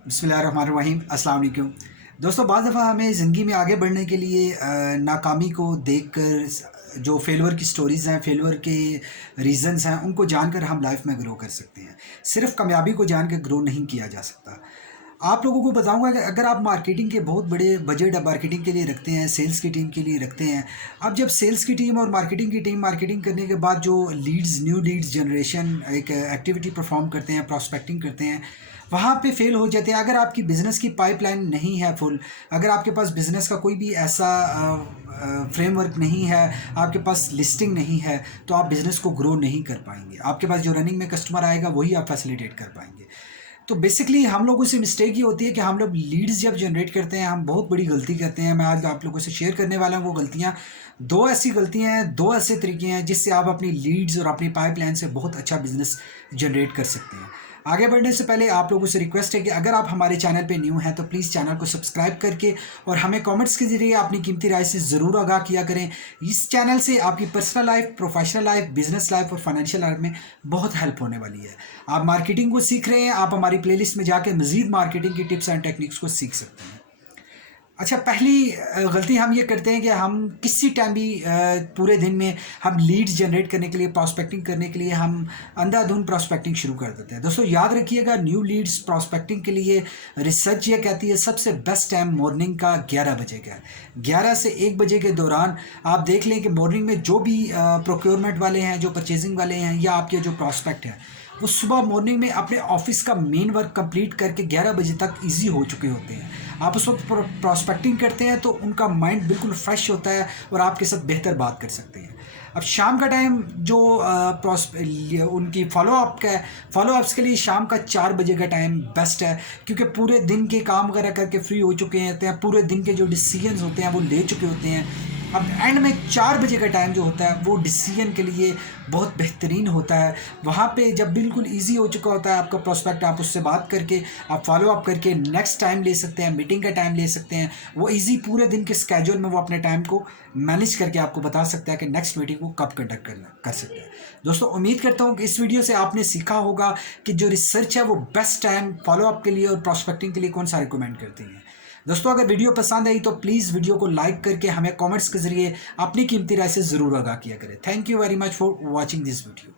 बिस्मिल्लाहिर्रहमानिर्रहीम, अस्सलाम वालेकुम। दोस्तों, बाज़ दफ़ा हमें ज़िंदगी में आगे बढ़ने के लिए नाकामी को देखकर जो फेलियर की स्टोरीज़ हैं, फेलियर के रीज़न्स हैं, उनको जानकर हम लाइफ़ में ग्रो कर सकते हैं। सिर्फ़ कामयाबी को जान के ग्रो नहीं किया जा सकता। आप लोगों को बताऊँगा कि अगर आप मार्केटिंग के बहुत बड़े बजट आप मार्केटिंग के लिए रखते हैं, सेल्स की टीम के लिए रखते हैं। अब जब सेल्स की टीम और मार्केटिंग की टीम मार्केटिंग करने के बाद जो न्यू लीड्स जनरेशन एक एक्टिविटी परफ़ॉर्म करते हैं, प्रॉस्पेक्टिंग करते हैं, वहाँ पे फ़ेल हो जाते हैं। अगर आपकी बिज़नेस की पाइपलाइन नहीं है फुल, अगर आपके पास बिज़नेस का कोई भी ऐसा फ्रेमवर्क नहीं है, आपके पास लिस्टिंग नहीं है, तो आप बिज़नेस को ग्रो नहीं कर पाएँगे। आपके पास जो रनिंग में कस्टमर आएगा, वही आप फैसिलिटेट कर पाएँगे। तो बेसिकली हम लोगों से मिस्टेक ये होती है कि हम लोग लीड्स जब जनरेट करते हैं, हम बहुत बड़ी गलती करते हैं। मैं आज आप लोगों से शेयर करने वाला हूँ वो गलतियाँ। 2 ऐसी गलतियाँ हैं, 2 ऐसे तरीके हैं जिससे आप अपनी लीड्स और अपनी पाइपलाइन से बहुत अच्छा बिज़नेस जनरेट कर सकते हैं। आगे बढ़ने से पहले आप लोगों से रिक्वेस्ट है कि अगर आप हमारे चैनल पे न्यू हैं तो प्लीज़ चैनल को सब्सक्राइब करके और हमें कमेंट्स के ज़रिए अपनी कीमती राय से ज़रूर आगाह किया करें। इस चैनल से आपकी personal life, professional life, business life और फाइनेंशियल लाइफ में बहुत हेल्प होने वाली है। आप मार्केटिंग को सीख रहे हैं, आप हमारी प्लेलिस्ट में जाके मज़ीद मार्केटिंग की टिप्स एंड टेक्निक्स को सीख सकते हैं। अच्छा, पहली गलती हम ये करते हैं कि हम किसी टाइम भी पूरे दिन में हम लीड्स जनरेट करने के लिए, प्रॉस्पेक्टिंग करने के लिए हम अंधाधुंध प्रॉस्पेक्टिंग शुरू कर देते हैं। दोस्तों, याद रखिएगा, न्यू लीड्स प्रॉस्पेक्टिंग के लिए रिसर्च ये कहती है सबसे बेस्ट टाइम मॉर्निंग का 11 बजे का है। 11 से 1 बजे के दौरान आप देख लें कि मॉर्निंग में जो भी प्रोक्योरमेंट वाले हैं, जो परचेजिंग वाले हैं या आपके जो प्रॉस्पेक्ट हैं, वो सुबह मॉर्निंग में अपने ऑफिस का मेन वर्क कंप्लीट करके 11 बजे तक इजी हो चुके होते हैं। आप उस वक्त प्रॉस्पेक्टिंग करते हैं तो उनका माइंड बिल्कुल फ्रेश होता है और आपके साथ बेहतर बात कर सकते हैं। अब शाम का टाइम जो उनकी फॉलोअप का है, फॉलोअप्स के लिए शाम का 4 बजे का टाइम बेस्ट है, क्योंकि पूरे दिन के काम वगैरह करके फ्री हो चुके होते हैं, पूरे दिन के जो डिसीजंस होते हैं वो ले चुके होते हैं। अब एंड में 4 बजे का टाइम जो होता है वो डिसीजन के लिए बहुत बेहतरीन होता है। वहाँ पे जब बिल्कुल इजी हो चुका होता है आपका प्रोस्पेक्ट, आप उससे बात करके, आप फॉलो अप करके नेक्स्ट टाइम ले सकते हैं, मीटिंग का टाइम ले सकते हैं। वो इजी पूरे दिन के स्केड्यूल में वो अपने टाइम को मैनेज करके आपको बता सकता है कि नेक्स्ट मीटिंग को कब कंडक्ट कर सकते हैं। दोस्तों, उम्मीद करता हूँ कि इस वीडियो से आपने सीखा होगा कि जो रिसर्च है वो बेस्ट टाइम फॉलो अप के लिए और प्रॉस्पेक्टिंग के लिए कौन सा रिकमेंड करती है। दोस्तों, अगर वीडियो पसंद आई तो प्लीज़ वीडियो को लाइक करके हमें कमेंट्स के ज़रिए अपनी कीमती राय से ज़रूर आगाह किया करें। Thank you very much for watching this video.